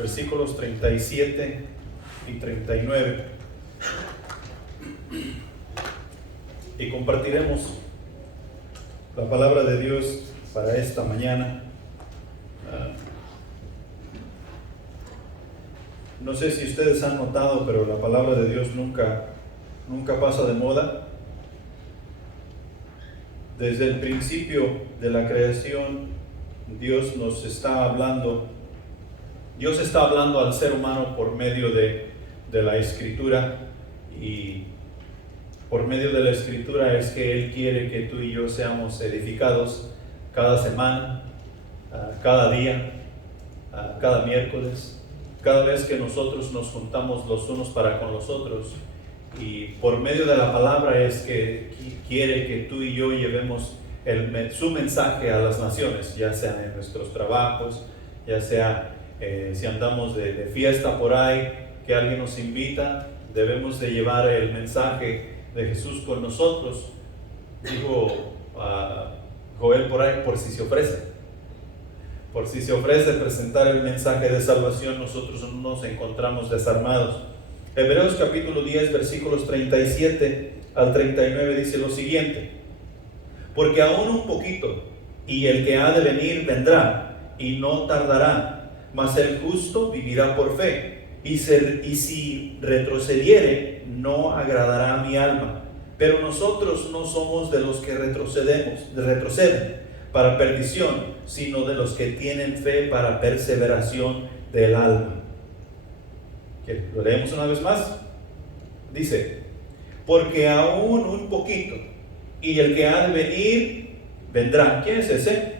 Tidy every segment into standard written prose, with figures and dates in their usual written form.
versículos 37 y 39. Y compartiremos la palabra de Dios para esta mañana. No sé si ustedes han notado, pero la palabra de Dios nunca pasa de moda. Desde el principio de la creación, Dios nos está hablando. Dios está hablando al ser humano por medio de la Escritura, y por medio de la Escritura es que Él quiere que tú y yo seamos edificados cada semana, cada día, cada miércoles, cada vez que nosotros nos juntamos los unos para con los otros. Y por medio de la palabra es que quiere que tú y yo llevemos su mensaje a las naciones, ya sea en nuestros trabajos, ya sea si andamos de fiesta por ahí, que alguien nos invita, debemos de llevar el mensaje de Jesús con nosotros. Dijo Joel por ahí, por si se ofrece presentar el mensaje de salvación, nosotros no nos encontramos desarmados. Hebreos capítulo 10 versículos 37 al 39 dice lo siguiente: porque aún un poquito, y el que ha de venir vendrá, y no tardará, mas el justo vivirá por fe, y si retrocediere, no agradará a mi alma. Pero nosotros no somos de los que retroceden para perdición, sino de los que tienen fe para perseveración del alma. Lo leemos una vez más. Dice: porque aún un poquito, y el que ha de venir vendrá. ¿Quién es ese?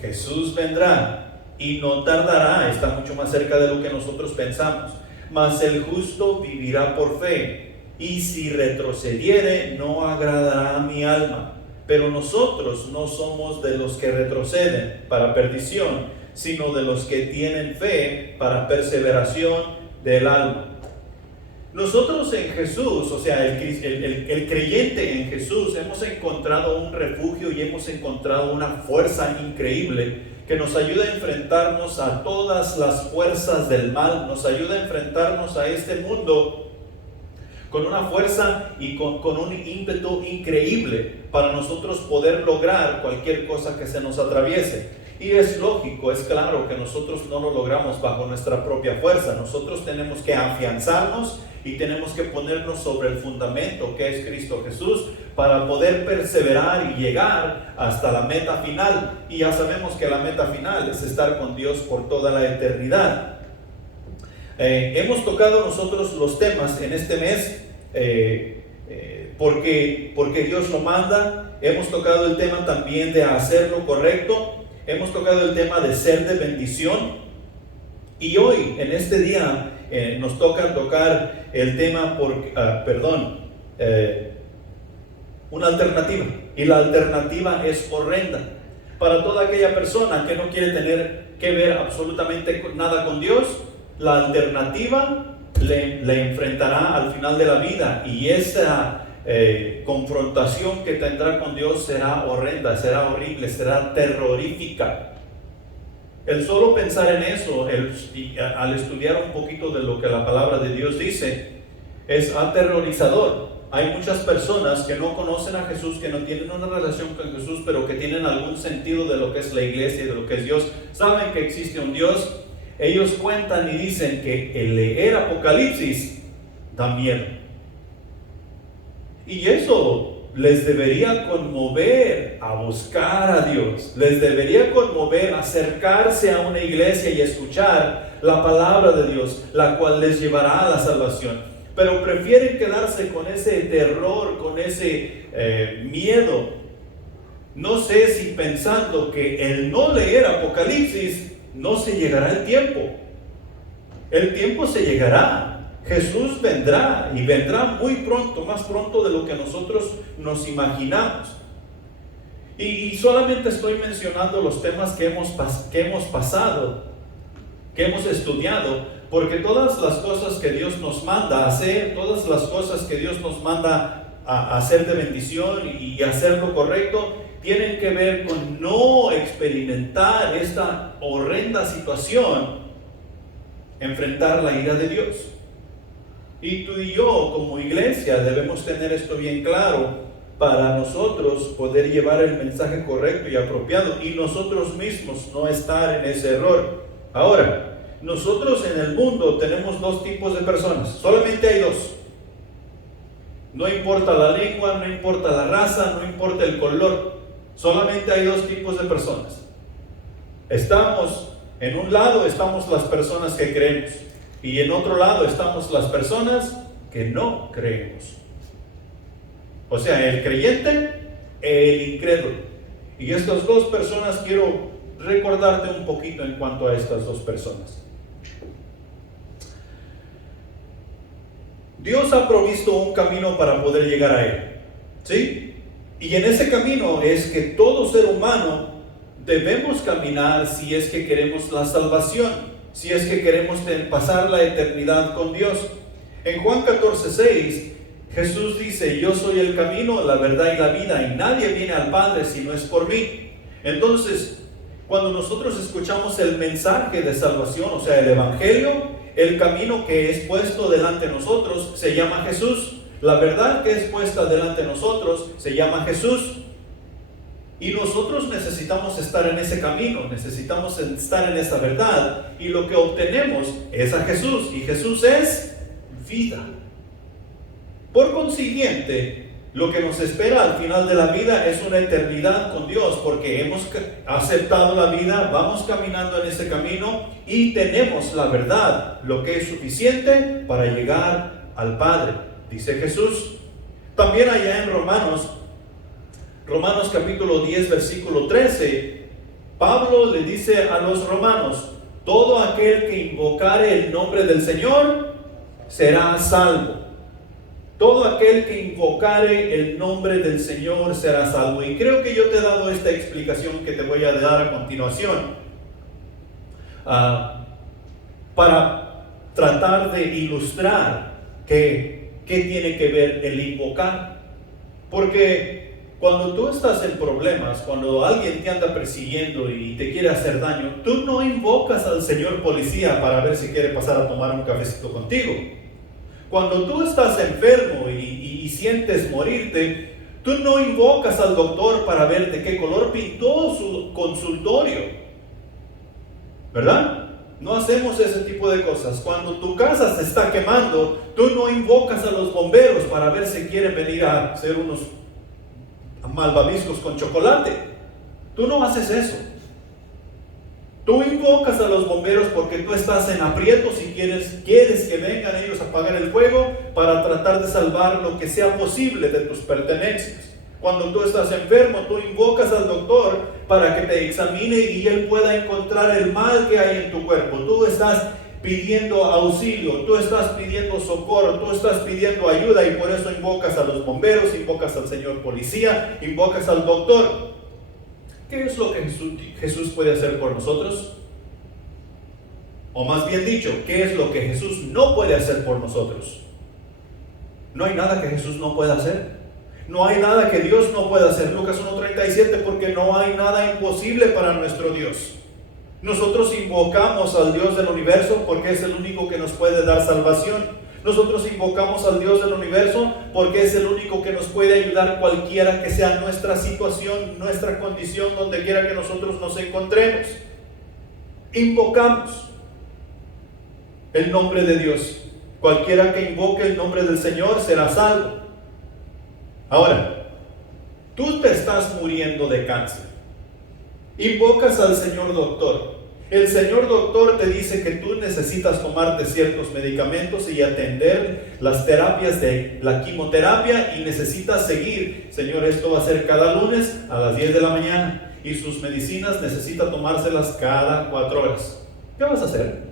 Jesús vendrá, y no tardará. Está mucho más cerca de lo que nosotros pensamos. Mas el justo vivirá por fe, y si retrocediere, no agradará a mi alma. Pero nosotros no somos de los que retroceden para perdición, sino de los que tienen fe para perseveración del alma. Nosotros en Jesús, o sea, el creyente en Jesús, hemos encontrado un refugio y hemos encontrado una fuerza increíble que nos ayuda a enfrentarnos a todas las fuerzas del mal, nos ayuda a enfrentarnos a este mundo con una fuerza y con un ímpetu increíble para nosotros poder lograr cualquier cosa que se nos atraviese. Y es lógico, es claro que nosotros no lo logramos bajo nuestra propia fuerza. Nosotros tenemos que afianzarnos y tenemos que ponernos sobre el fundamento que es Cristo Jesús para poder perseverar y llegar hasta la meta final. Y ya sabemos que la meta final es estar con Dios por toda la eternidad. Hemos tocado nosotros los temas en este mes porque Dios lo manda. Hemos tocado el tema también de hacer lo correcto. Hemos tocado el tema de ser de bendición. Y hoy, en este día, nos toca tocar el tema una alternativa. Y la alternativa es horrenda. Para toda aquella persona que no quiere tener que ver absolutamente nada con Dios, la alternativa le enfrentará al final de la vida, y esa confrontación que tendrá con Dios será horrenda, será horrible, será terrorífica. El solo pensar en eso, al estudiar un poquito de lo que la palabra de Dios dice, es aterrorizador. Hay muchas personas que no conocen a Jesús, que no tienen una relación con Jesús, pero que tienen algún sentido de lo que es la iglesia y de lo que es Dios. Saben que existe un Dios. Ellos cuentan y dicen que el leer Apocalipsis da miedo. Y eso les debería conmover a buscar a Dios. Les debería conmover a acercarse a una iglesia y escuchar la palabra de Dios, la cual les llevará a la salvación. Pero prefieren quedarse con ese terror, con ese miedo. No sé si pensando que el no leer Apocalipsis no se llegará el tiempo. El tiempo se llegará. Jesús vendrá, y vendrá muy pronto, más pronto de lo que nosotros nos imaginamos. Y solamente estoy mencionando los temas que hemos pasado, que hemos estudiado, porque todas las cosas que Dios nos manda a hacer, todas las cosas que Dios nos manda a hacer de bendición y hacer lo correcto, tienen que ver con no experimentar esta horrenda situación enfrentar la ira de Dios. Y tú y yo como iglesia debemos tener esto bien claro para nosotros poder llevar el mensaje correcto y apropiado y nosotros mismos no estar en ese error. Ahora, nosotros en el mundo tenemos dos tipos de personas, solamente hay dos. No importa la lengua, no importa la raza, no importa el color, solamente hay dos tipos de personas. En un lado estamos las personas que creemos y en otro lado estamos las personas que no creemos. O sea, el creyente, el incrédulo. Y estas dos personas quiero recordarte un poquito en cuanto a estas dos personas. Dios ha provisto un camino para poder llegar a Él, ¿sí? Y en ese camino es que todo ser humano debemos caminar si es que queremos la salvación, si es que queremos pasar la eternidad con Dios. En Juan 14:6, Jesús dice: yo soy el camino, la verdad y la vida, y nadie viene al Padre si no es por mí. Entonces, cuando nosotros escuchamos el mensaje de salvación, o sea, el Evangelio, el camino que es puesto delante de nosotros se llama Jesús. La verdad que es puesta delante de nosotros se llama Jesús. Y nosotros necesitamos estar en ese camino, necesitamos estar en esa verdad. Y lo que obtenemos es a Jesús. Y Jesús es vida. Por consiguiente, lo que nos espera al final de la vida es una eternidad con Dios, porque hemos aceptado la vida, vamos caminando en ese camino y tenemos la verdad, lo que es suficiente para llegar al Padre, dice Jesús. También allá en Romanos capítulo 10, versículo 13, Pablo le dice a los romanos: todo aquel que invocare el nombre del Señor será salvo. Todo aquel que invocare el nombre del Señor será salvo. Y creo que yo te he dado esta explicación que te voy a dar a continuación, para tratar de ilustrar qué tiene que ver el invocar. Porque cuando tú estás en problemas, cuando alguien te anda persiguiendo y te quiere hacer daño, tú no invocas al señor policía para ver si quiere pasar a tomar un cafecito contigo. Cuando tú estás enfermo y sientes morirte, tú no invocas al doctor para ver de qué color pintó su consultorio, ¿verdad? No hacemos ese tipo de cosas. Cuando tu casa se está quemando, tú no invocas a los bomberos para ver si quieren venir a hacer unos malvaviscos con chocolate. Tú no haces eso. Tú invocas a los bomberos porque tú estás en aprietos y quieres que vengan ellos a apagar el fuego para tratar de salvar lo que sea posible de tus pertenencias. Cuando tú estás enfermo, tú invocas al doctor para que te examine y él pueda encontrar el mal que hay en tu cuerpo. Tú estás pidiendo auxilio, tú estás pidiendo socorro, tú estás pidiendo ayuda, y por eso invocas a los bomberos, invocas al señor policía, invocas al doctor. ¿Qué es lo que Jesús puede hacer por nosotros? O más bien dicho, ¿qué es lo que Jesús no puede hacer por nosotros? No hay nada que Jesús no pueda hacer. No hay nada que Dios no pueda hacer. Lucas 1:37, porque no hay nada imposible para nuestro Dios. Nosotros invocamos al Dios del universo porque es el único que nos puede dar salvación. Nosotros invocamos al Dios del universo porque es el único que nos puede ayudar cualquiera que sea nuestra situación, nuestra condición, donde quiera que nosotros nos encontremos. Invocamos el nombre de Dios. Cualquiera que invoque el nombre del Señor será salvo. Ahora, tú te estás muriendo de cáncer. Invocas al señor doctor. El señor doctor te dice que tú necesitas tomarte ciertos medicamentos y atender las terapias de la quimioterapia, y necesitas seguir. Señor, esto va a ser cada lunes a las 10 de la mañana, y sus medicinas necesita tomárselas cada 4 horas. ¿Qué vas a hacer?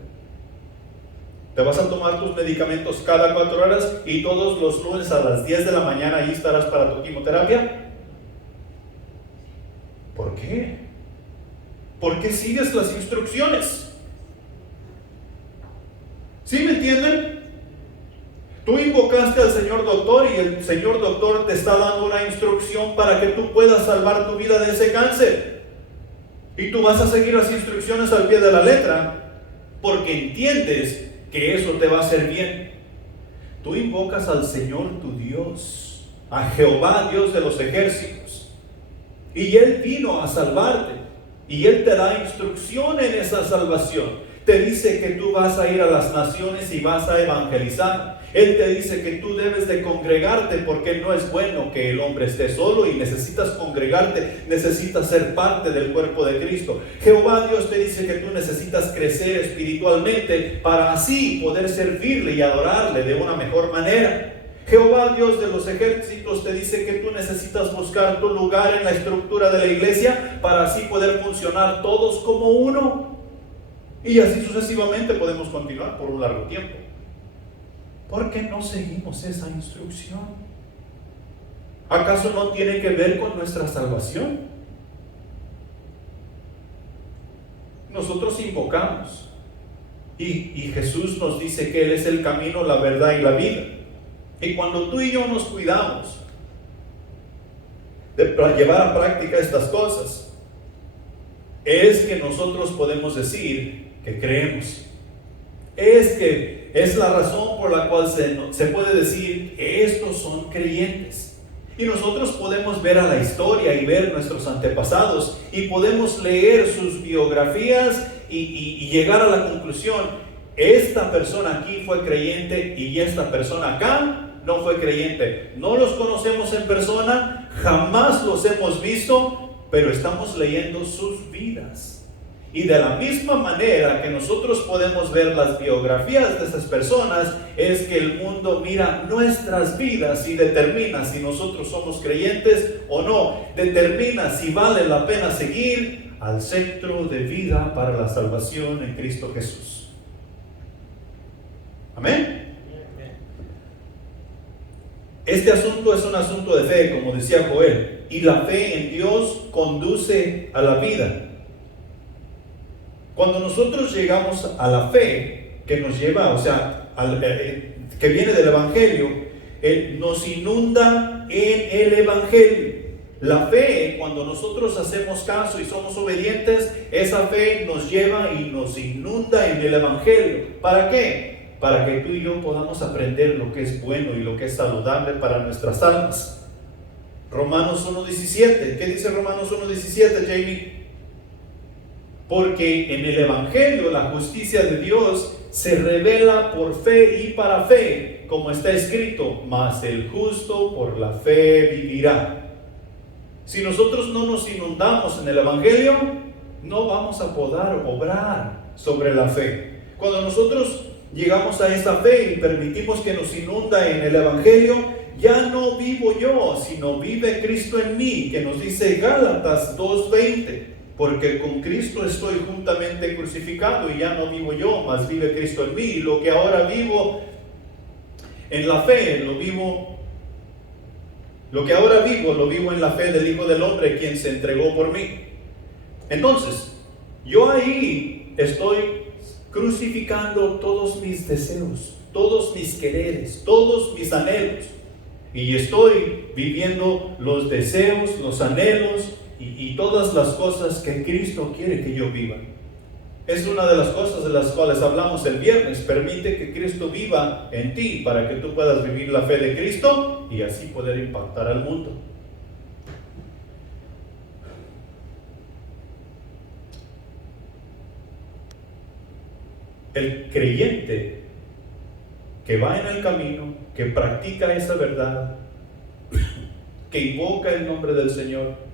¿Te vas a tomar tus medicamentos cada 4 horas y todos los lunes a las 10 de la mañana ahí estarás para tu quimioterapia? ¿Por qué? ¿Por qué sigues las instrucciones? ¿Sí me entienden? Tú invocaste al señor doctor y el señor doctor te está dando una instrucción para que tú puedas salvar tu vida de ese cáncer. Y tú vas a seguir las instrucciones al pie de la letra. porque entiendes que eso te va a hacer bien. Tú invocas al Señor tu Dios, a Jehová Dios de los ejércitos, y Él vino a salvarte, y Él te da instrucción en esa salvación. Te dice que tú vas a ir a las naciones y vas a evangelizar. Él te dice que tú debes de congregarte, porque no es bueno que el hombre esté solo y necesitas congregarte, necesitas ser parte del cuerpo de Cristo. Jehová Dios te dice que tú necesitas crecer espiritualmente para así poder servirle y adorarle de una mejor manera. Jehová Dios de los ejércitos te dice que tú necesitas buscar tu lugar en la estructura de la iglesia para así poder funcionar todos como uno. Y así sucesivamente podemos continuar por un largo tiempo. ¿Por qué no seguimos esa instrucción? ¿Acaso no tiene que ver con nuestra salvación? Nosotros invocamos y Jesús nos dice que Él es el camino, la verdad y la vida. Y cuando tú y yo nos cuidamos de llevar a práctica estas cosas, es que nosotros podemos decir que creemos. Es la razón por la cual se puede decir que estos son creyentes. Y nosotros podemos ver a la historia y ver nuestros antepasados y podemos leer sus biografías y llegar a la conclusión: esta persona aquí fue creyente y esta persona acá no fue creyente. No los conocemos en persona, jamás los hemos visto, pero estamos leyendo sus vidas. Y de la misma manera que nosotros podemos ver las biografías de esas personas, es que el mundo mira nuestras vidas y determina si nosotros somos creyentes o no. Determina si vale la pena seguir al centro de vida para la salvación en Cristo Jesús. Amén. Este asunto es un asunto de fe, como decía Joel, y la fe en Dios conduce a la vida. Cuando nosotros llegamos a la fe que nos lleva, que viene del Evangelio, nos inunda en el Evangelio. La fe, cuando nosotros hacemos caso y somos obedientes, esa fe nos lleva y nos inunda en el Evangelio. ¿Para qué? Para que tú y yo podamos aprender lo que es bueno y lo que es saludable para nuestras almas. Romanos 1:17. ¿Qué dice Romanos 1:17, Jamie? Porque en el Evangelio la justicia de Dios se revela por fe y para fe, como está escrito: mas el justo por la fe vivirá. Si nosotros no nos inundamos en el Evangelio, no vamos a poder obrar sobre la fe. Cuando nosotros llegamos a esa fe y permitimos que nos inunda en el Evangelio, ya no vivo yo, sino vive Cristo en mí, que nos dice Gálatas 2:20. Porque con Cristo estoy juntamente crucificado y ya no vivo yo, mas vive Cristo en mí. Y lo que ahora vivo en la fe, lo que ahora vivo, lo vivo en la fe del Hijo del Hombre, quien se entregó por mí. Entonces, yo ahí estoy crucificando todos mis deseos, todos mis quereres, todos mis anhelos. Y estoy viviendo los deseos, los anhelos y todas las cosas que Cristo quiere que yo viva. Es una de las cosas de las cuales hablamos el viernes. Permite que Cristo viva en ti para que tú puedas vivir la fe de Cristo y así poder impactar al mundo. El creyente que va en el camino, que practica esa verdad, que invoca el nombre del Señor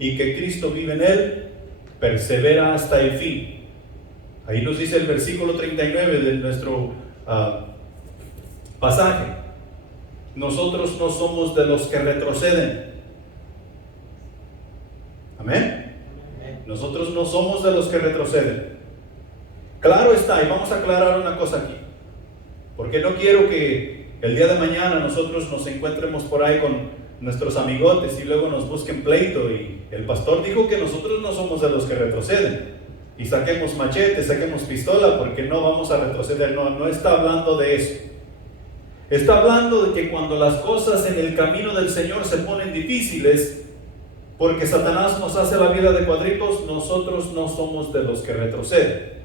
y que Cristo vive en él, persevera hasta el fin. Ahí nos dice el versículo 39 de nuestro pasaje: nosotros no somos de los que retroceden. Amén. Nosotros no somos de los que retroceden. Claro está, y vamos a aclarar una cosa aquí, porque no quiero que el día de mañana nosotros nos encontremos por ahí con nuestros amigotes y luego nos busquen pleito y el pastor dijo que nosotros no somos de los que retroceden y saquemos machete, saquemos pistola porque no vamos a retroceder. No está hablando de eso. Está hablando de que cuando las cosas en el camino del Señor se ponen difíciles, porque Satanás nos hace la vida de cuadritos, nosotros no somos de los que retroceden.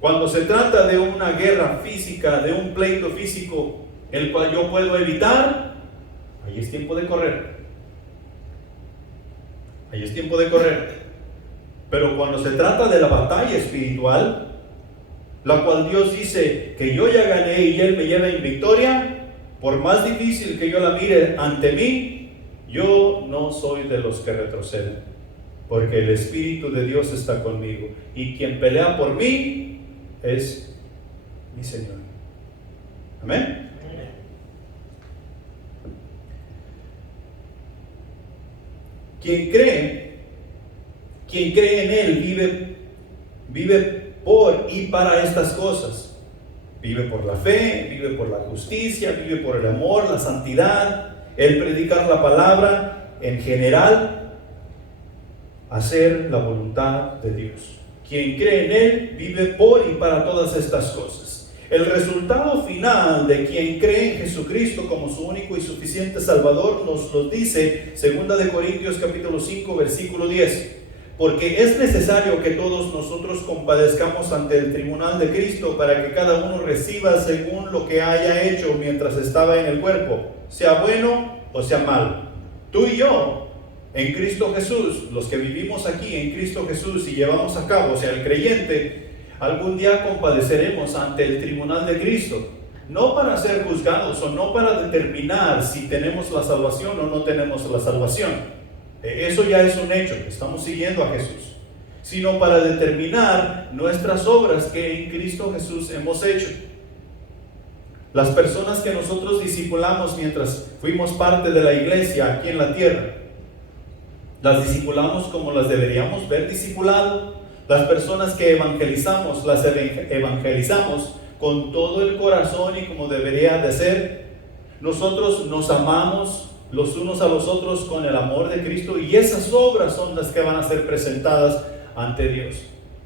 Cuando se trata de una guerra física, de un pleito físico, el cual yo puedo evitar, ahí es tiempo de correr. Ahí es tiempo de correr. Pero cuando se trata de la batalla espiritual, la cual Dios dice que yo ya gané y Él me lleva en victoria, por más difícil que yo la mire ante mí, yo no soy de los que retroceden, porque el Espíritu de Dios está conmigo, y quien pelea por mí es mi Señor. Amén. Quien cree en Él vive por y para estas cosas. Vive por la fe, vive por la justicia, vive por el amor, la santidad, el predicar la palabra, en general, hacer la voluntad de Dios. Quien cree en Él vive por y para todas estas cosas. El resultado final de quien cree en Jesucristo como su único y suficiente Salvador nos lo dice 2 de Corintios capítulo 5 versículo 10. Porque es necesario que todos nosotros compadezcamos ante el tribunal de Cristo para que cada uno reciba según lo que haya hecho mientras estaba en el cuerpo, sea bueno o sea malo. Tú y yo, en Cristo Jesús, los que vivimos aquí en Cristo Jesús y llevamos a cabo, o sea, el creyente, algún día compadeceremos ante el tribunal de Cristo, no para ser juzgados o no para determinar si tenemos la salvación o no tenemos la salvación. Eso ya es un hecho, estamos siguiendo a Jesús, sino para determinar nuestras obras que en Cristo Jesús hemos hecho. Las personas que nosotros discipulamos mientras fuimos parte de la iglesia aquí en la tierra, las discipulamos como las deberíamos ver discipulado. Las personas que evangelizamos, las evangelizamos con todo el corazón y como debería de ser. Nosotros nos amamos los unos a los otros con el amor de Cristo, y esas obras son las que van a ser presentadas ante Dios.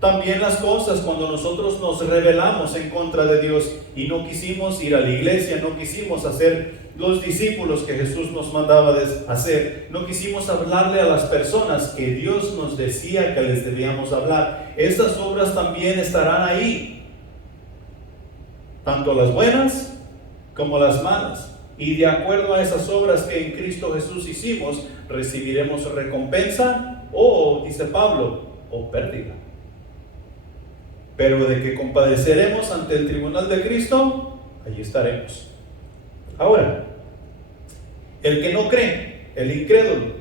También las cosas cuando nosotros nos rebelamos en contra de Dios y no quisimos ir a la iglesia, no quisimos hacer los discípulos que Jesús nos mandaba hacer, no quisimos hablarle a las personas que Dios nos decía que les debíamos hablar. Esas obras también estarán ahí, tanto las buenas como las malas. Y de acuerdo a esas obras que en Cristo Jesús hicimos, recibiremos recompensa o, dice Pablo, o pérdida. Pero de que compadeceremos ante el tribunal de Cristo, allí estaremos. Ahora, el que no cree, el incrédulo,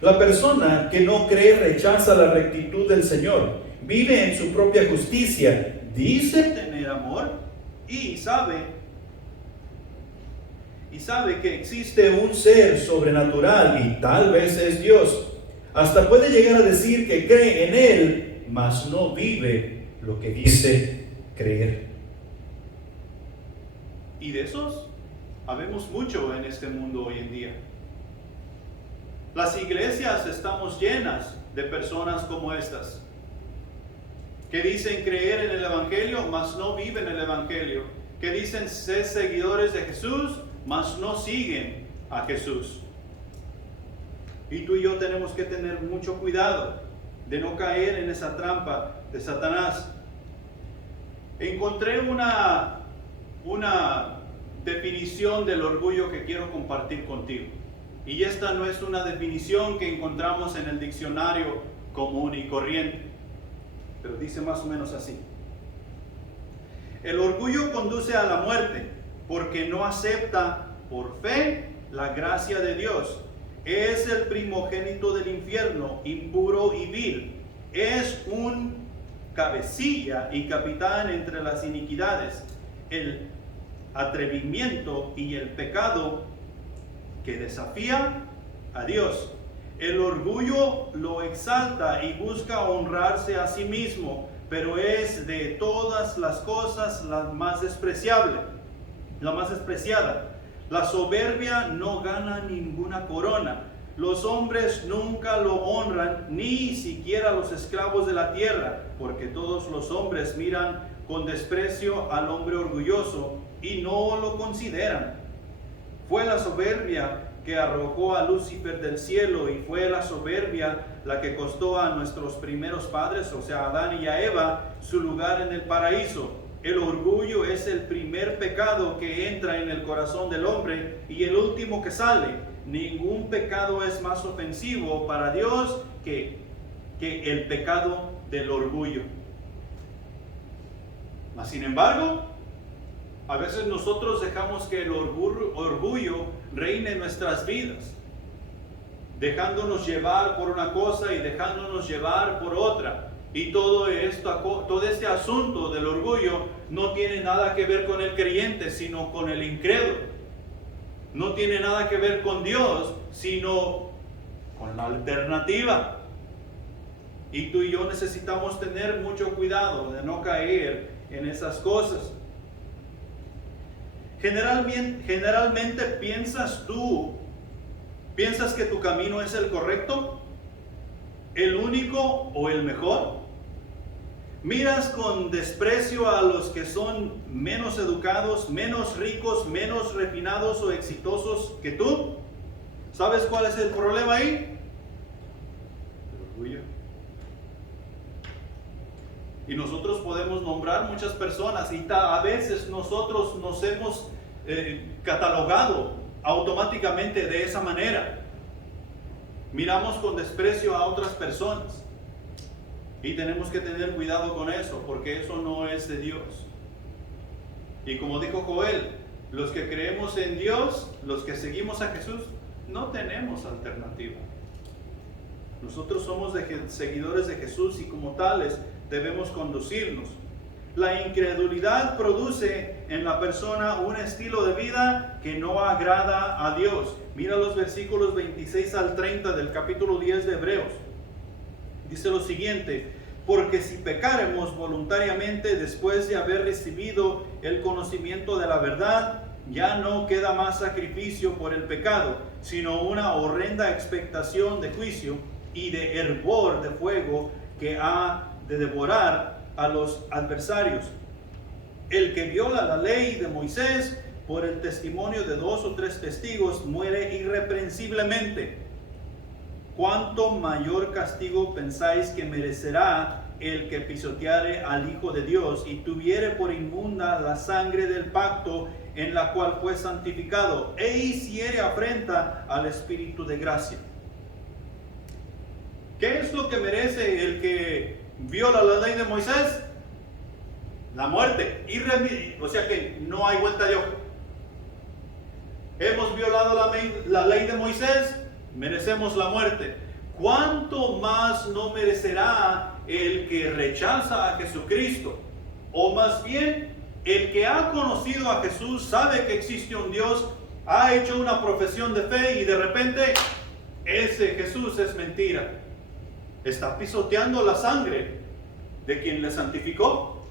la persona que no cree rechaza la rectitud del Señor, vive en su propia justicia, dice tener amor y sabe que existe un ser sobrenatural y tal vez es Dios. Hasta puede llegar a decir que cree en Él, mas no vive lo que dice creer. Y de esos habemos mucho en este mundo hoy en día. Las iglesias estamos llenas de personas como estas, que dicen creer en el Evangelio, mas no viven el Evangelio, que dicen ser seguidores de Jesús, mas no siguen a Jesús. Y tú y yo tenemos que tener mucho cuidado de no caer en esa trampa de Satanás. Encontré una definición del orgullo que quiero compartir contigo. Y esta no es una definición que encontramos en el diccionario común y corriente, pero dice más o menos así: el orgullo conduce a la muerte porque no acepta por fe la gracia de Dios. Es el primogénito del infierno, impuro y vil. Es un cabecilla y capitán entre las iniquidades, el atrevimiento y el pecado que desafía a Dios. El orgullo lo exalta y busca honrarse a sí mismo, pero es de todas las cosas la más despreciable, la más despreciada. La soberbia no gana ninguna corona. Los hombres nunca lo honran, ni siquiera los esclavos de la tierra, porque todos los hombres miran con desprecio al hombre orgulloso y no lo consideran. Fue la soberbia que arrojó a Lucifer del cielo, y fue la soberbia la que costó a nuestros primeros padres, o sea, a Adán y a Eva, su lugar en el paraíso. El orgullo es el primer pecado que entra en el corazón del hombre y el último que sale. Ningún pecado es más ofensivo para Dios que el pecado del orgullo. Mas, sin embargo, a veces nosotros dejamos que el orgullo reine en nuestras vidas, dejándonos llevar por una cosa y dejándonos llevar por otra. Y todo este asunto del orgullo no tiene nada que ver con el creyente, sino con el incrédulo. No tiene nada que ver con Dios, sino con la alternativa. Y tú y yo necesitamos tener mucho cuidado de no caer en esas cosas. Generalmente piensas que tu camino es el correcto, el único o el mejor. Miras con desprecio a los que son menos educados, menos ricos, menos refinados o exitosos que tú. ¿Sabes cuál es el problema ahí? El orgullo. Y nosotros podemos nombrar muchas personas y a veces nosotros nos hemos catalogado automáticamente de esa manera. Miramos con desprecio a otras personas y tenemos que tener cuidado con eso, porque eso no es de Dios. Y como dijo Joel, los que creemos en Dios, los que seguimos a Jesús, no tenemos alternativa. Nosotros somos seguidores de Jesús y como tales debemos conducirnos. La incredulidad produce en la persona un estilo de vida que no agrada a Dios. Mira los versículos 26 al 30 del capítulo 10 de Hebreos. Dice lo siguiente: porque si pecaremos voluntariamente después de haber recibido el conocimiento de la verdad, ya no queda más sacrificio por el pecado, sino una horrenda expectación de juicio y de hervor de fuego que ha de devorar a los adversarios. El que viola la ley de Moisés por el testimonio de 2 o 3 testigos muere irreprensiblemente. ¿Cuánto mayor castigo pensáis que merecerá el que pisoteare al Hijo de Dios y tuviere por inmunda la sangre del pacto en la cual fue santificado e hiciere afrenta al Espíritu de gracia? ¿Qué es lo que merece el que viola la ley de Moisés? La muerte. O sea que no hay vuelta de hoja. Hemos violado la ley de Moisés, merecemos la muerte. ¿Cuánto más no merecerá el que rechaza a Jesucristo? O más bien, el que ha conocido a Jesús, sabe que existe un Dios, ha hecho una profesión de fe y de repente ese Jesús es mentira. Está pisoteando la sangre de quien le santificó.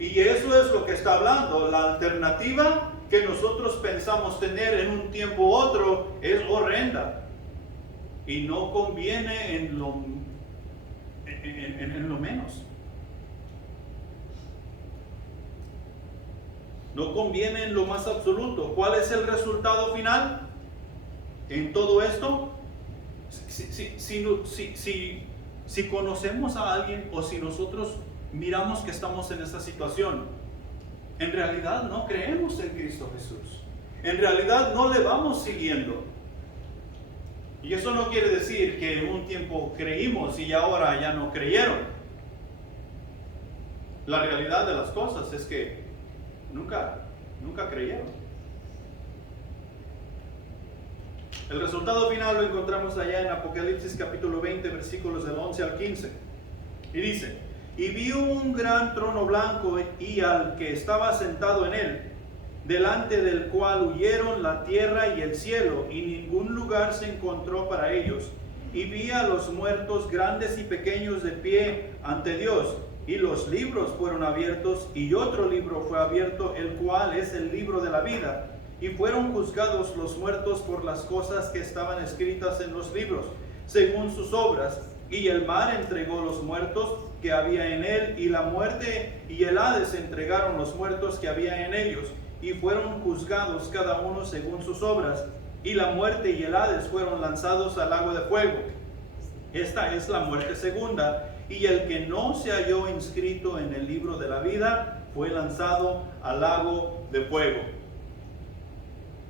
Y eso es lo que está hablando. La alternativa que nosotros pensamos tener en un tiempo u otro es horrenda. Y no conviene en lo menos. No conviene en lo más absoluto. ¿Cuál es el resultado final en todo esto? Si conocemos a alguien o si nosotros miramos que estamos en esta situación, en realidad no creemos en Cristo Jesús. En realidad no le vamos siguiendo. Y eso no quiere decir que un tiempo creímos y ahora ya no creyeron. La realidad de las cosas es que nunca creyeron. El resultado final lo encontramos allá en Apocalipsis capítulo 20, versículos del 11 al 15. Y dice: y vi un gran trono blanco y al que estaba sentado en él, delante del cual huyeron la tierra y el cielo, y ningún lugar se encontró para ellos. Y vi a los muertos grandes y pequeños de pie ante Dios, y los libros fueron abiertos, y otro libro fue abierto, el cual es el libro de la vida. Y fueron juzgados los muertos por las cosas que estaban escritas en los libros, según sus obras. Y el mar entregó los muertos que había en él, y la muerte y el Hades entregaron los muertos que había en ellos, y fueron juzgados cada uno según sus obras. Y la muerte y el Hades fueron lanzados al lago de fuego. Esta es la muerte segunda. Y el que no se halló inscrito en el libro de la vida fue lanzado al lago de fuego.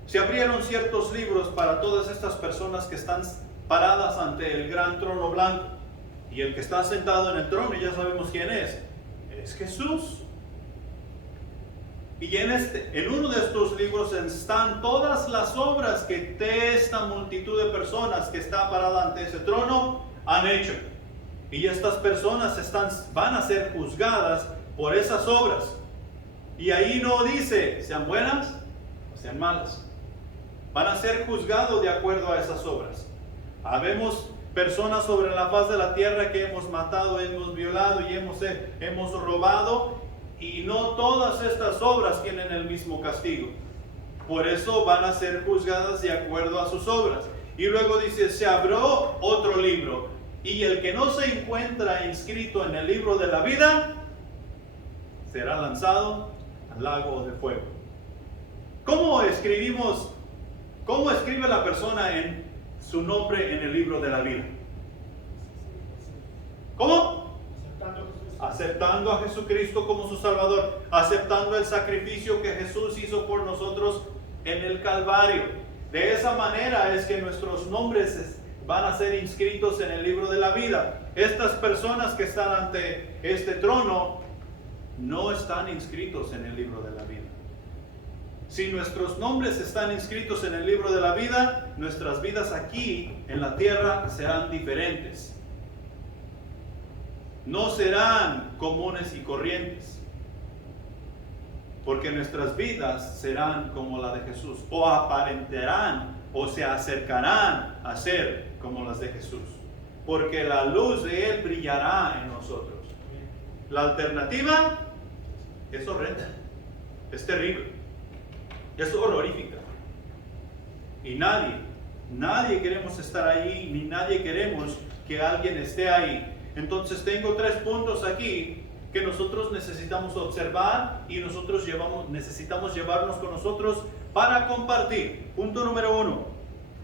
Se abrieron ciertos libros para todas estas personas que están paradas ante el gran trono blanco. Y el que está sentado en el trono, ya sabemos quién es Jesús. Y en uno de estos libros están todas las obras que esta multitud de personas que está parada ante ese trono han hecho. Y estas personas van a ser juzgadas por esas obras. Y ahí no dice sean buenas o sean malas. Van a ser juzgados de acuerdo a esas obras. Habemos personas sobre la faz de la tierra que hemos matado, hemos violado y hemos robado. Y no todas estas obras tienen el mismo castigo. Por eso van a ser juzgadas de acuerdo a sus obras. Y luego dice, se abrió otro libro. Y el que no se encuentra inscrito en el libro de la vida, será lanzado al lago de fuego. ¿Cómo escribe la persona en su nombre en el libro de la vida? ¿Cómo? Aceptando a Jesucristo como su Salvador, aceptando el sacrificio que Jesús hizo por nosotros en el Calvario. De esa manera es que nuestros nombres van a ser inscritos en el libro de la vida. Estas personas que están ante este trono no están inscritos en el libro de la vida. Si nuestros nombres están inscritos en el libro de la vida, nuestras vidas aquí en la tierra serán diferentes. No serán comunes y corrientes, porque nuestras vidas serán como la de Jesús, o aparentarán o se acercarán a ser como las de Jesús, porque la luz de Él brillará en nosotros. La alternativa es horrenda, es terrible, es horrorífica, y nadie queremos estar allí, ni nadie queremos que alguien esté ahí. Entonces tengo 3 puntos aquí que nosotros necesitamos observar y necesitamos llevarnos con nosotros para compartir. Punto número 1,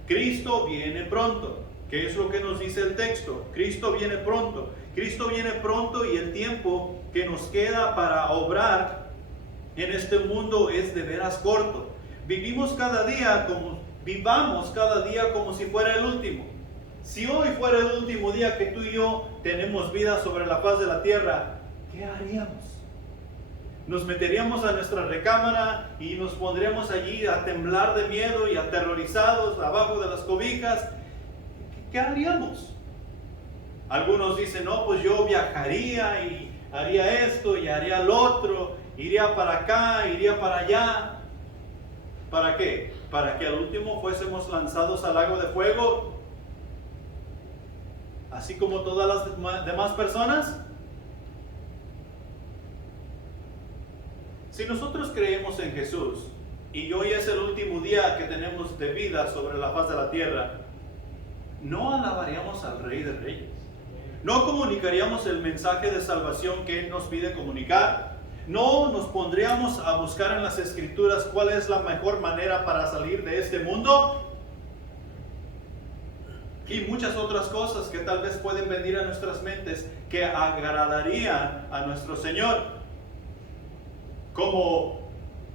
Cristo viene pronto. ¿Qué es lo que nos dice el texto? Cristo viene pronto. Cristo viene pronto y el tiempo que nos queda para obrar en este mundo es de veras corto. Vivamos cada día como si fuera el último. Si hoy fuera el último día que tú y yo tenemos vida sobre la faz de la tierra, ¿qué haríamos? Nos meteríamos a nuestra recámara y nos pondríamos allí a temblar de miedo y aterrorizados abajo de las cobijas. ¿Qué haríamos? Algunos dicen, no, pues yo viajaría y haría esto y haría lo otro, iría para acá, iría para allá. ¿Para qué? Para que al último fuésemos lanzados al lago de fuego, así como todas las demás personas. Si nosotros creemos en Jesús y hoy es el último día que tenemos de vida sobre la faz de la tierra, no alabaríamos al Rey de Reyes, no comunicaríamos el mensaje de salvación que Él nos pide comunicar, no nos pondríamos a buscar en las Escrituras cuál es la mejor manera para salir de este mundo, y muchas otras cosas que tal vez pueden venir a nuestras mentes que agradarían a nuestro Señor, como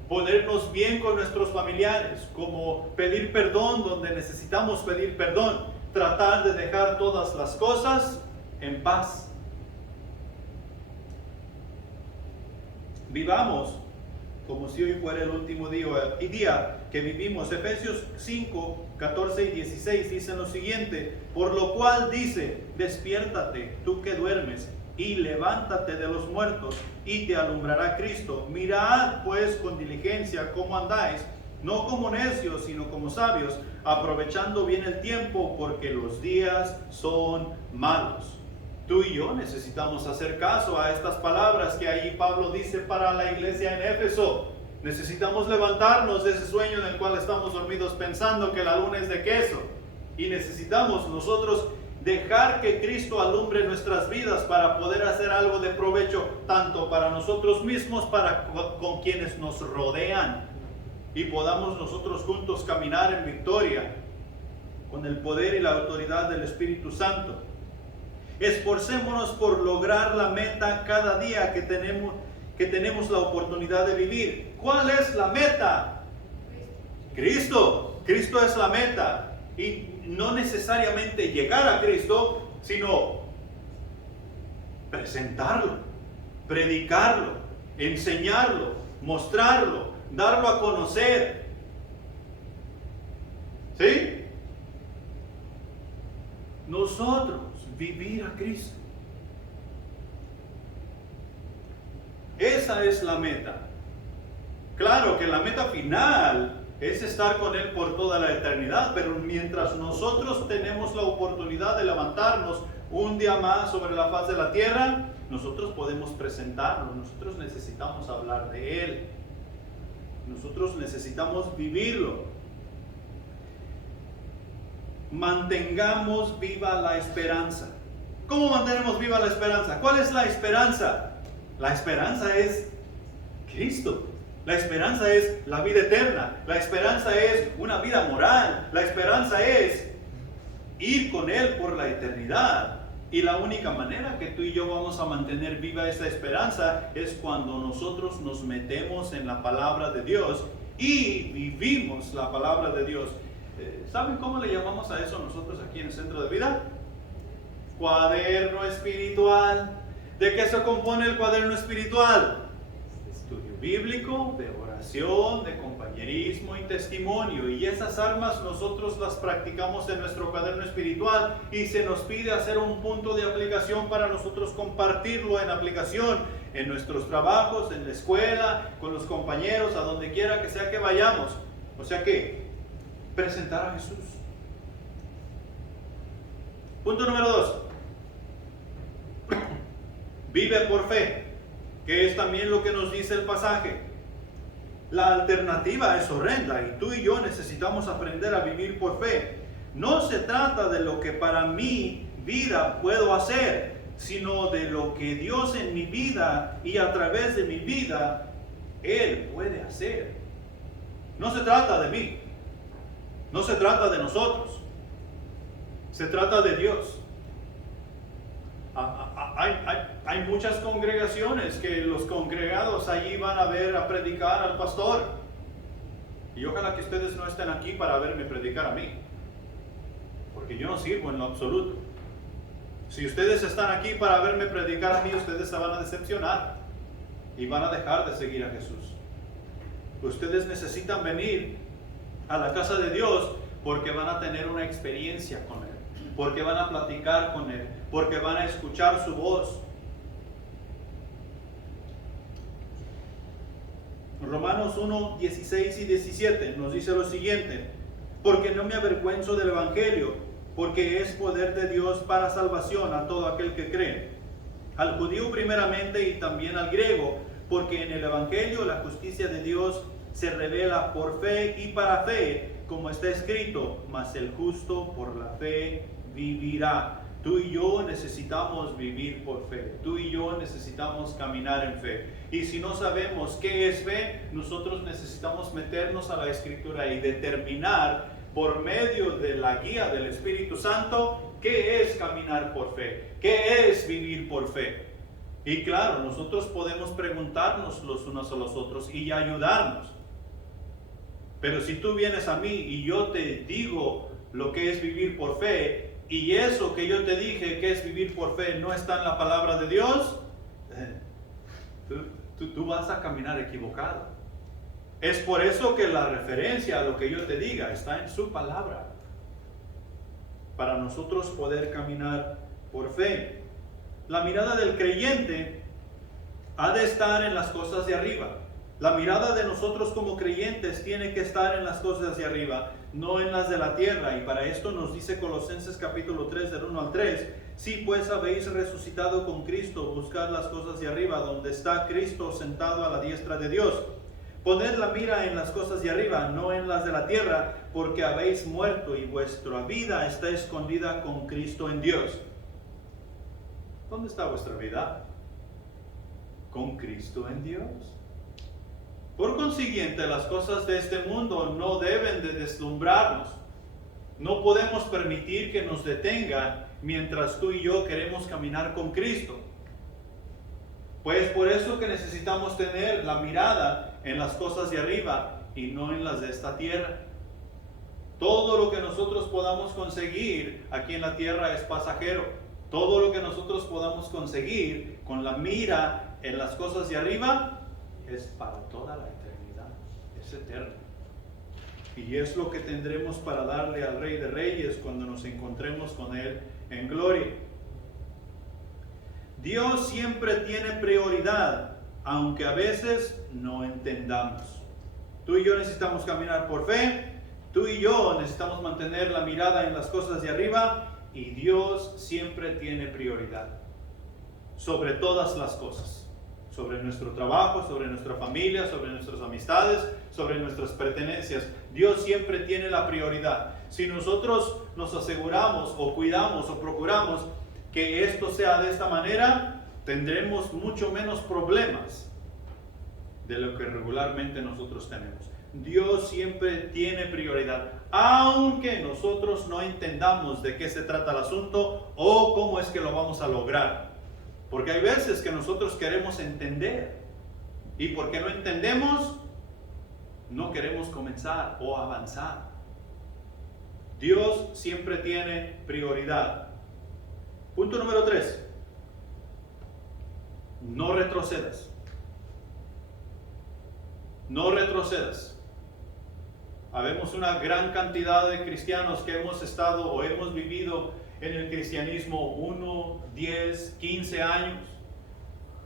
ponernos bien con nuestros familiares, como pedir perdón donde necesitamos pedir perdón, tratar de dejar todas las cosas en paz. Vivamos como si hoy fuera el último día que vivimos. Efesios 5, 14 y 16 dicen lo siguiente: por lo cual dice, despiértate tú que duermes, y levántate de los muertos, y te alumbrará Cristo. Mirad pues con diligencia cómo andáis, no como necios, sino como sabios, aprovechando bien el tiempo, porque los días son malos. Tú y yo necesitamos hacer caso a estas palabras que ahí Pablo dice para la iglesia en Éfeso. Necesitamos levantarnos de ese sueño en el cual estamos dormidos pensando que la luna es de queso. Y necesitamos nosotros dejar que Cristo alumbre nuestras vidas para poder hacer algo de provecho, tanto para nosotros mismos, con quienes nos rodean. Y podamos nosotros juntos caminar en victoria con el poder y la autoridad del Espíritu Santo. Esforcémonos por lograr la meta cada día que tenemos la oportunidad de vivir. ¿Cuál es la meta? Cristo. Cristo es la meta. Y no necesariamente llegar a Cristo, sino presentarlo, predicarlo, enseñarlo, mostrarlo, darlo a conocer. ¿Sí? Nosotros vivir a Cristo. Esa es la meta. Claro que la meta final es estar con Él por toda la eternidad, pero mientras nosotros tenemos la oportunidad de levantarnos un día más sobre la faz de la tierra, nosotros podemos presentarlo, nosotros necesitamos hablar de Él, nosotros necesitamos vivirlo. Mantengamos viva la esperanza. ¿Cómo mantenemos viva la esperanza? ¿Cuál es la esperanza? La esperanza es Cristo. La esperanza es la vida eterna. La esperanza es una vida moral. La esperanza es ir con Él por la eternidad. Y la única manera que tú y yo vamos a mantener viva esa esperanza es cuando nosotros nos metemos en la palabra de Dios y vivimos la palabra de Dios. ¿Saben cómo le llamamos a eso nosotros aquí en el Centro de Vida? Cuaderno espiritual. ¿De qué se compone el cuaderno espiritual? Estudio bíblico, de oración, de compañerismo y testimonio. Y esas armas nosotros las practicamos en nuestro cuaderno espiritual y se nos pide hacer un punto de aplicación para nosotros compartirlo en aplicación en nuestros trabajos, en la escuela, con los compañeros, a donde quiera que sea que vayamos. O sea que presentar a Jesús. Punto número 2. Vive por fe, que es también lo que nos dice el pasaje. La alternativa es horrenda y tú y yo necesitamos aprender a vivir por fe. No se trata de lo que para mi vida puedo hacer, sino de lo que Dios en mi vida y a través de mi vida, Él puede hacer. No se trata de mí. No se trata de nosotros, se trata de Dios. Hay muchas congregaciones que los congregados allí van a ver a predicar al pastor. Y ojalá que ustedes no estén aquí para verme predicar a mí, porque yo no sirvo en lo absoluto. Si ustedes están aquí para verme predicar a mí, ustedes se van a decepcionar y van a dejar de seguir a Jesús. Ustedes necesitan venir a la casa de Dios porque van a tener una experiencia con Él, porque van a platicar con Él, porque van a escuchar su voz. Romanos 1, 16 y 17 nos dice lo siguiente: porque no me avergüenzo del Evangelio, porque es poder de Dios para salvación a todo aquel que cree, al judío primeramente y también al griego, porque en el Evangelio la justicia de Dios se revela por fe y para fe, como está escrito, mas el justo por la fe vivirá. Tú y yo necesitamos vivir por fe. Tú y yo necesitamos caminar en fe. Y si no sabemos qué es fe, nosotros necesitamos meternos a la Escritura y determinar por medio de la guía del Espíritu Santo qué es caminar por fe, qué es vivir por fe. Y claro, nosotros podemos preguntarnos los unos a los otros y ayudarnos. Pero si tú vienes a mí y yo te digo lo que es vivir por fe, y eso que yo te dije que es vivir por fe no está en la palabra de Dios, tú vas a caminar equivocado. Es por eso que la referencia a lo que yo te diga está en su palabra, para nosotros poder caminar por fe. La mirada del creyente ha de estar en las cosas de arriba. La mirada de nosotros como creyentes tiene que estar en las cosas de arriba, no en las de la tierra. Y para esto nos dice Colosenses capítulo 3 del 1 al 3: si pues habéis resucitado con Cristo, buscad las cosas de arriba, donde está Cristo sentado a la diestra de Dios. Poned la mira en las cosas de arriba, no en las de la tierra, porque habéis muerto y vuestra vida está escondida con Cristo en Dios. ¿Dónde está vuestra vida? Con Cristo en Dios. Por consiguiente, las cosas de este mundo no deben de deslumbrarnos. No podemos permitir que nos detengan mientras tú y yo queremos caminar con Cristo. Pues por eso que necesitamos tener la mirada en las cosas de arriba y no en las de esta tierra. Todo lo que nosotros podamos conseguir aquí en la tierra es pasajero. Todo lo que nosotros podamos conseguir con la mira en las cosas de arriba es para toda la eternidad, es eterno. Y es lo que tendremos para darle al Rey de Reyes cuando nos encontremos con Él en gloria. Dios siempre tiene prioridad, aunque a veces no entendamos. Tú y yo necesitamos caminar por fe, tú y yo necesitamos mantener la mirada en las cosas de arriba, y Dios siempre tiene prioridad sobre todas las cosas, sobre nuestro trabajo, sobre nuestra familia, sobre nuestras amistades, sobre nuestras pertenencias. Dios siempre tiene la prioridad. Si nosotros nos aseguramos o cuidamos o procuramos que esto sea de esta manera, tendremos mucho menos problemas de lo que regularmente nosotros tenemos. Dios siempre tiene prioridad, aunque nosotros no entendamos de qué se trata el asunto o cómo es que lo vamos a lograr. Porque hay veces que nosotros queremos entender, y porque no entendemos, no queremos comenzar o avanzar. Dios siempre tiene prioridad. Punto número 3. No retrocedas. No retrocedas. Habemos una gran cantidad de cristianos que hemos estado o hemos vivido en el cristianismo 1, 10, 15 años,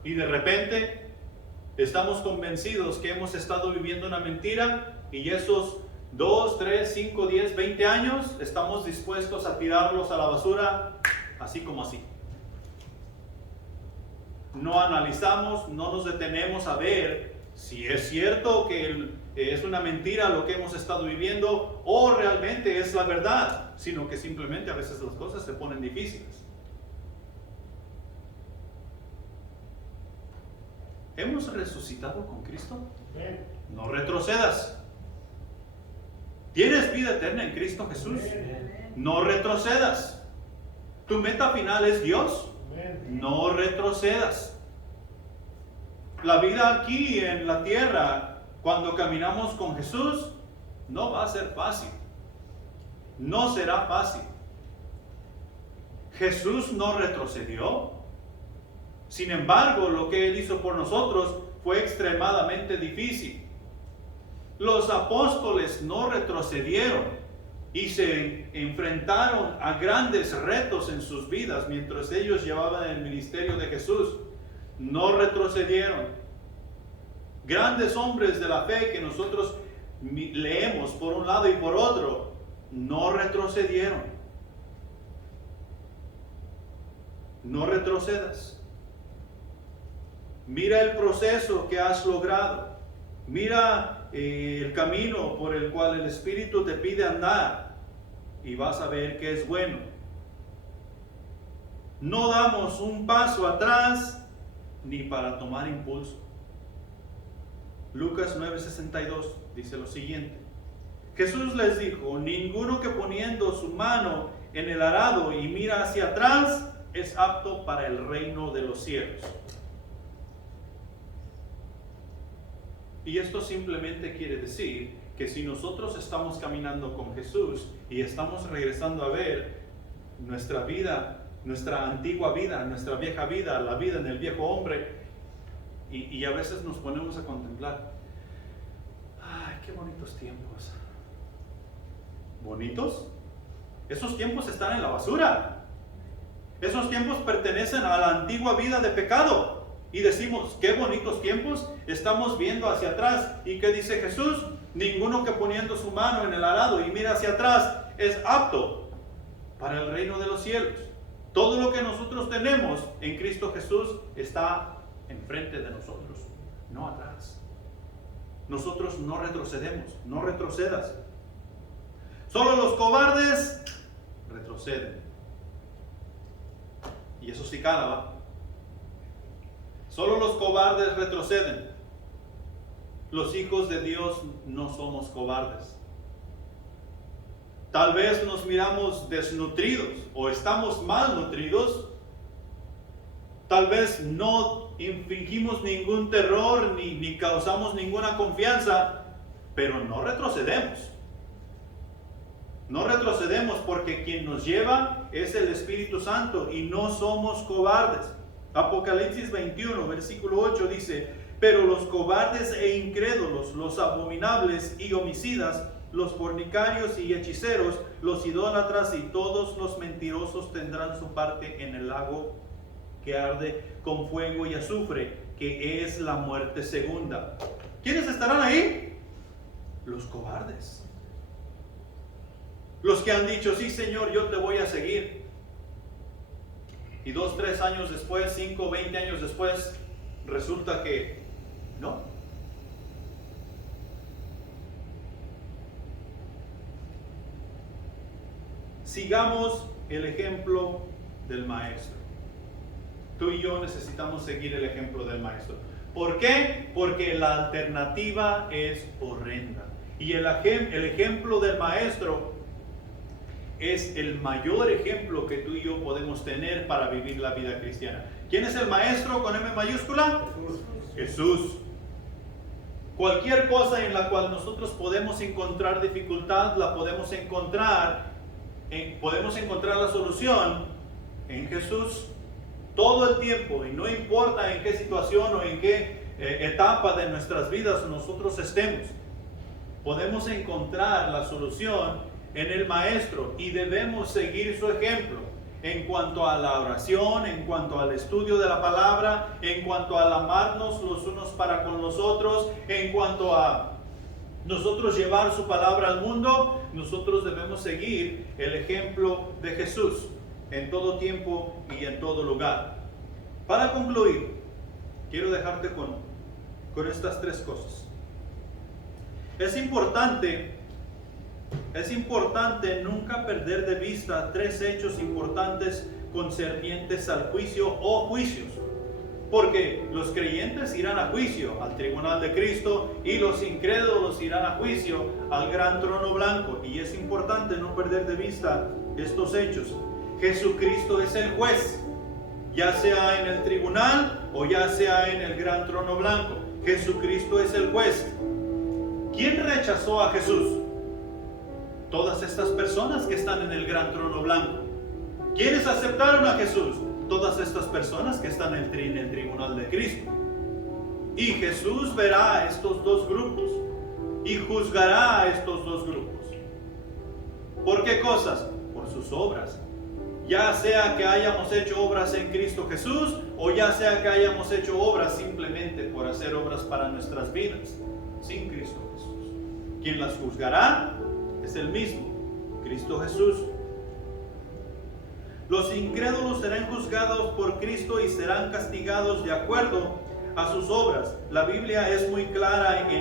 y de repente estamos convencidos que hemos estado viviendo una mentira, y esos 2, 3, 5, 10, 20 años estamos dispuestos a tirarlos a la basura así como así. No analizamos, no nos detenemos a ver si es cierto que es una mentira lo que hemos estado viviendo o realmente es la verdad, sino que simplemente a veces las cosas se ponen difíciles. ¿Hemos resucitado con Cristo? No retrocedas. ¿Tienes vida eterna en Cristo Jesús? No retrocedas. ¿Tu meta final es Dios? No retrocedas. La vida aquí en la tierra, cuando caminamos con Jesús, no va a ser fácil. No será fácil. Jesús no retrocedió. Sin embargo, lo que Él hizo por nosotros fue extremadamente difícil. Los apóstoles no retrocedieron y se enfrentaron a grandes retos en sus vidas mientras ellos llevaban el ministerio de Jesús. No retrocedieron. Grandes hombres de la fe que nosotros leemos por un lado y por otro, no retrocedieron. No retrocedas. Mira el proceso que has logrado. Mira el camino por el cual el Espíritu te pide andar, y vas a ver que es bueno. No damos un paso atrás ni para tomar impulso. Lucas 9:62 dice lo siguiente: Jesús les dijo: ninguno que poniendo su mano en el arado y mira hacia atrás es apto para el reino de los cielos. Y esto simplemente quiere decir que si nosotros estamos caminando con Jesús y estamos regresando a ver nuestra vida, nuestra antigua vida, nuestra vieja vida, la vida en el viejo hombre, y a veces nos ponemos a contemplar, ¡ay, qué bonitos tiempos! ¿Bonitos? Esos tiempos están en la basura. Esos tiempos pertenecen a la antigua vida de pecado. Y decimos, qué bonitos tiempos, estamos viendo hacia atrás. ¿Y qué dice Jesús? Ninguno que poniendo su mano en el arado y mira hacia atrás es apto para el reino de los cielos. Todo lo que nosotros tenemos en Cristo Jesús está enfrente de nosotros, no atrás. Nosotros no retrocedemos, no retrocedas. Solo los cobardes retroceden. Y eso sí cala, ¿va? Solo los cobardes retroceden. Los hijos de Dios no somos cobardes. Tal vez nos miramos desnutridos o estamos malnutridos. Tal vez no infligimos ningún terror ni causamos ninguna confianza, pero no retrocedemos. No retrocedemos porque quien nos lleva es el Espíritu Santo y no somos cobardes. Apocalipsis 21, versículo 8 dice: pero los cobardes e incrédulos, los abominables y homicidas, los fornicarios y hechiceros, los idólatras y todos los mentirosos tendrán su parte en el lago que arde con fuego y azufre, que es la muerte segunda. ¿Quiénes estarán ahí? Los cobardes. Los que han dicho: sí, Señor, yo te voy a seguir. Y 2, 3 años después, 5, 20 años después, resulta que no. Sigamos el ejemplo del Maestro. Tú y yo necesitamos seguir el ejemplo del Maestro. ¿Por qué? Porque la alternativa es horrenda. Y el ejemplo del Maestro es el mayor ejemplo que tú y yo podemos tener para vivir la vida cristiana. ¿Quién es el Maestro con M mayúscula? Jesús. Cualquier cosa en la cual nosotros podemos encontrar dificultad, la podemos encontrar la solución en Jesús. Todo el tiempo, y no importa en qué situación o en qué etapa de nuestras vidas nosotros estemos, podemos encontrar la solución en el Maestro y debemos seguir su ejemplo en cuanto a la oración, en cuanto al estudio de la palabra, en cuanto al amarnos los unos para con los otros, en cuanto a nosotros llevar su palabra al mundo. Nosotros debemos seguir el ejemplo de Jesús en todo tiempo y en todo lugar. Para concluir, quiero dejarte con estas 3 cosas. Es importante nunca perder de vista 3 hechos importantes concernientes al juicio o juicios. Porque los creyentes irán a juicio, al tribunal de Cristo, y los incrédulos irán a juicio, al gran trono blanco. Y es importante no perder de vista estos hechos. Jesucristo es el juez, ya sea en el tribunal o ya sea en el gran trono blanco. Jesucristo es el juez. ¿Quién rechazó a Jesús? Todas estas personas que están en el gran trono blanco. ¿Quiénes aceptaron a Jesús? Todas estas personas que están en el tribunal de Cristo. Y Jesús verá a estos 2 grupos y juzgará a estos 2 grupos. ¿Por qué cosas? Por sus obras. Ya sea que hayamos hecho obras en Cristo Jesús, o ya sea que hayamos hecho obras simplemente por hacer obras para nuestras vidas sin Cristo Jesús. Quien las juzgará es el mismo, Cristo Jesús. Los incrédulos serán juzgados por Cristo y serán castigados de acuerdo a sus obras. La Biblia es muy clara en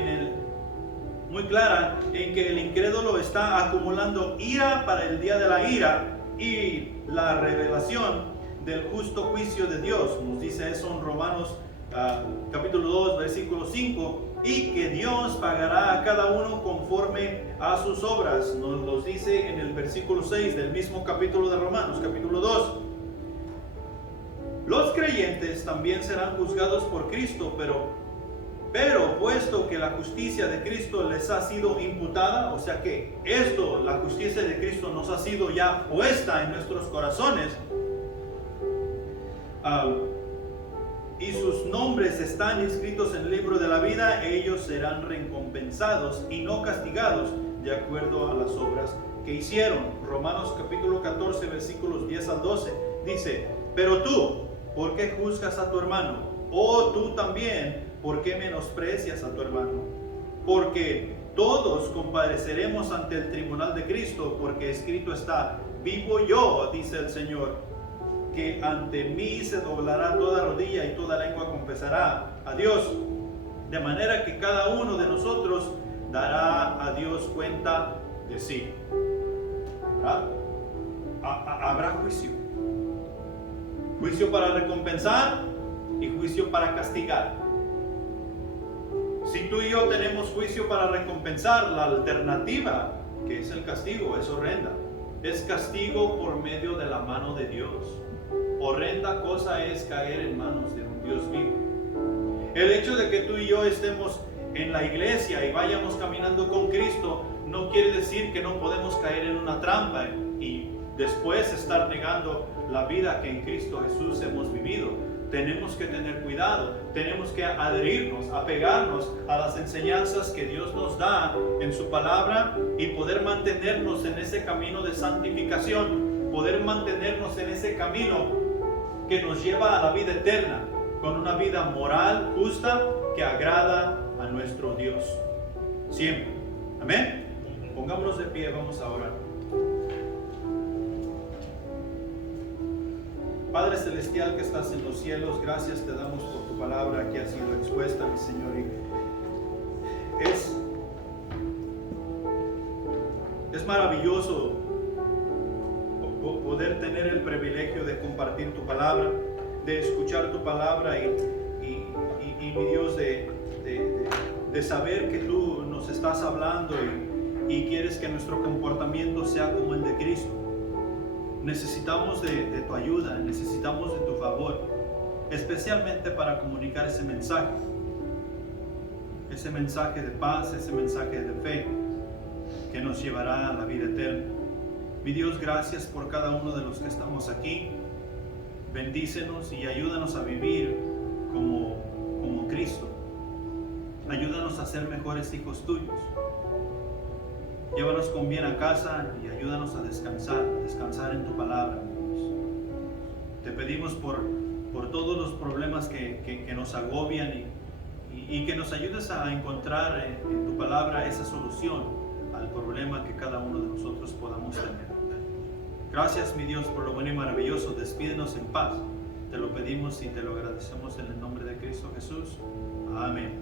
que el incrédulo está acumulando ira para el día de la ira y la revelación del justo juicio de Dios. Nos dice eso en Romanos capítulo 2, versículo 5. Y que Dios pagará a cada uno conforme a sus obras. Nos lo dice en el versículo 6 del mismo capítulo de Romanos, capítulo 2. Los creyentes también serán juzgados por Cristo, pero puesto que la justicia de Cristo les ha sido imputada, o sea que la justicia de Cristo nos ha sido ya puesta en nuestros corazones, y sus nombres están inscritos en el libro de la vida, ellos serán recompensados y no castigados de acuerdo a las obras que hicieron. Romanos capítulo 14, versículos 10 al 12, dice: pero tú, ¿por qué juzgas a tu hermano? O tú también, ¿por qué menosprecias a tu hermano? Porque todos compareceremos ante el tribunal de Cristo, porque escrito está: vivo yo, dice el Señor, que ante mí se doblará toda rodilla y toda lengua confesará a Dios. De manera que cada uno de nosotros dará a Dios cuenta de sí. Habrá juicio. Juicio para recompensar y juicio para castigar. Si tú y yo tenemos juicio para recompensar, la alternativa que es el castigo, es horrenda. Es castigo por medio de la mano de Dios. Horrenda cosa es caer en manos de un Dios vivo. El hecho de que tú y yo estemos en la iglesia y vayamos caminando con Cristo no quiere decir que no podemos caer en una trampa y después estar negando la vida que en Cristo Jesús hemos vivido. Tenemos que tener cuidado, tenemos que adherirnos, apegarnos a las enseñanzas que Dios nos da en su palabra y poder mantenernos en ese camino de santificación, poder mantenernos en ese camino que nos lleva a la vida eterna, con una vida moral, justa, que agrada a nuestro Dios. Siempre. Amén. Pongámonos de pie, vamos a orar. Padre Celestial que estás en los cielos, gracias te damos por tu palabra que ha sido expuesta, mi Señor. Es maravilloso poder tener el privilegio de compartir tu palabra, de escuchar tu palabra y mi Dios, de saber que tú nos estás hablando y quieres que nuestro comportamiento sea como el de Cristo. Necesitamos de tu ayuda, necesitamos de tu favor, especialmente para comunicar ese mensaje de paz, ese mensaje de fe que nos llevará a la vida eterna. Mi Dios, gracias por cada uno de los que estamos aquí. Bendícenos y ayúdanos a vivir como Cristo. Ayúdanos a ser mejores hijos tuyos. Llévanos con bien a casa y ayúdanos a descansar en tu palabra, Dios. Te pedimos por todos los problemas que nos agobian y que nos ayudes a encontrar en tu palabra esa solución al problema que cada uno de nosotros podamos tener. Gracias, mi Dios, por lo bueno y maravilloso. Despídenos en paz. Te lo pedimos y te lo agradecemos en el nombre de Cristo Jesús. Amén.